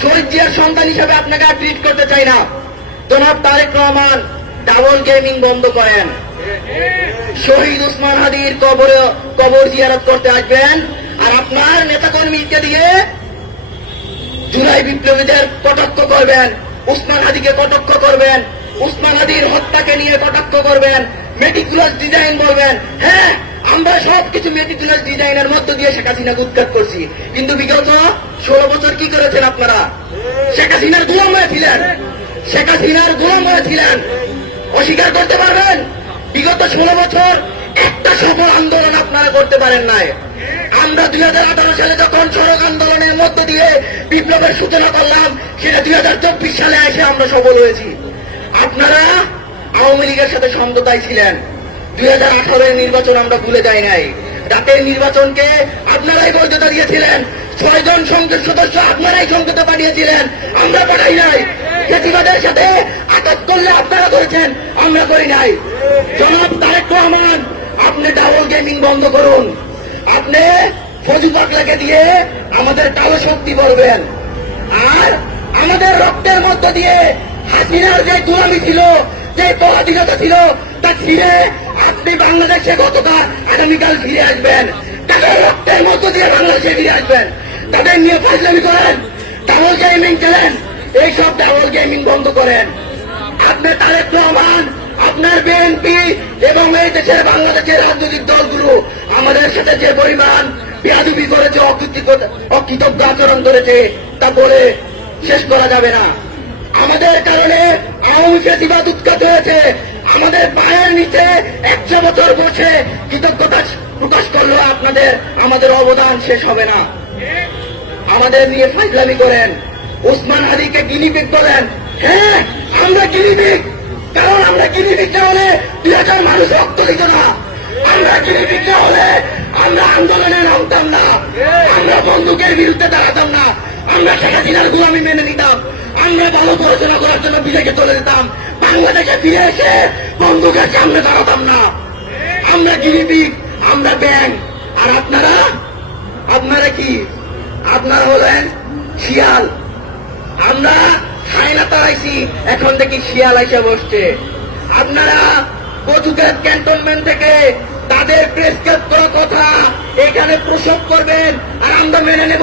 শহীদ জিয়ার সন্তান হিসাবে আপনাকে আর ট্রিট করতে চাই না। জনাব তারেক রহমান, ডাবল গেমিং বন্ধ করেন। শহীদ ওসমান হাদির কবর জিয়ারত করতে আসবেন, আর আপনার নেতাকর্মীকে দিয়ে জুলাই বিপ্লবীদের কটাক্ষ করবেন, ওসমান হাদিকে কটাক্ষ করবেন, ওসমান হাদির হত্যাকে নিয়ে কটাক্ষ করবেন, মেটিকুলাস ডিজাইন বলবেন। হ্যাঁ, আমরা সবকিছু মেটিকুলাস ডিজাইনের মধ্য দিয়ে শেখ হাসিনাকে উৎখাত করছি, কিন্তু বিগত 16 বছর কি করেছেন আপনারা? শেখ হাসিনার গোলাম হয়েছিলেন, শেখ হাসিনার গোলাম হয়েছিলেন। অস্বীকার করতে পারবেন? বিগত 16 বছর একটা সফল আন্দোলন আপনারা করতে পারেন নাই। আমরা 2018 সালে যখন সড়ক আন্দোলনের মধ্য দিয়ে বিপ্লবের সূচনা করলাম, সেটা 2024 সালে এসে আমরা সফল হয়েছি। আপনারা আওয়ামী লীগের সাথে সমঝোতায় ছিলেন। 2018 নির্বাচন আমরা ভুলে যাই নাই। রাতের নির্বাচনকে আপনারাই বৈধতা দিয়েছিলেন। 6 জন সংসদ সদস্য আপনারাই সংসদে পাঠিয়েছিলেন, আমরা পাঠাই নাই। ফ্যাসিবাদের সাথে আটক করলে আপনারা করেছেন, আমরা করি নাই। জনাব তারেক রহমান, আপনি ডাবল গেমিং বন্ধ করুন। আপনি ফজু পাগলাকে দিয়ে আমাদের কালো শক্তি বলবেন, আর আমাদের রক্তের মধ্য দিয়ে হাসিনার যে গোলামি ছিল, যে পরাধীনতা ছিল, তা ছিঁড়ে আপনি বাংলাদেশে গতকাল আগামীকাল ফিরে আসবেন। তাদের রক্তের মধ্য দিয়ে বাংলাদেশে ফিরে আসবেন। তাদের নিয়ে ফাজলামি করেন, ডাবল গেমিং খেলেন। এইসব ডাবল গেমিং বন্ধ করেন। আপনি তারেক রহমান, আপনার বিএনপি এবং এই দেশের বাংলাদেশের রাজনৈতিক দলগুলো আমাদের সাথে যে পরিমাণ বেয়াদবি করেছে, অকৃতজ্ঞ আচরণ করেছে, তা বলে শেষ করা যাবে না। আমাদের কারণে আওয়ামী ফ্যাসিবাদ উৎখাত হয়েছে। আমাদের পায়ের নিচে 100 বছর বসে কৃতজ্ঞতা প্রকাশ করলো আপনাদের, আমাদের অবদান শেষ হবে না। আমাদের নিয়ে ফাজলামি করেন, ওসমান হাদিকে গিনিপিগ বলেন। হ্যাঁ, আমরা গিনিপিগ, কারণ আমরা গিনিপিগ না হলে 2000 মানুষ রক্ত দিত না। আমরা গিনিপিগ না হলে আমরা আন্দোলনে নামতাম না, আমরা বন্দুকের বিরুদ্ধে দাঁড়াতাম না, আমরা শেখ হাসিনার গোলামি মেনে নিতাম, আমরা ভালো পড়াশোনা করার জন্য বিদেশে চলে যেতাম, বাংলাদেশে ফিরে এসে বন্দুকের সামনে দাঁড়াতাম না। আমরা গিনিপিগ, আমরা ব্যাং। আর আপনারা কি? আপনারা হলেন শিয়াল। আমরা ছাইনা তাড়াইছি, এখন দেখি শিয়াল এসে বসছে। আপনারা কচুকের ক্যান্টনমেন্ট থেকে তাদের প্রেসক্রাইব করা কথা এখানে প্রসব করবেন, আর আমরা মেনে নেব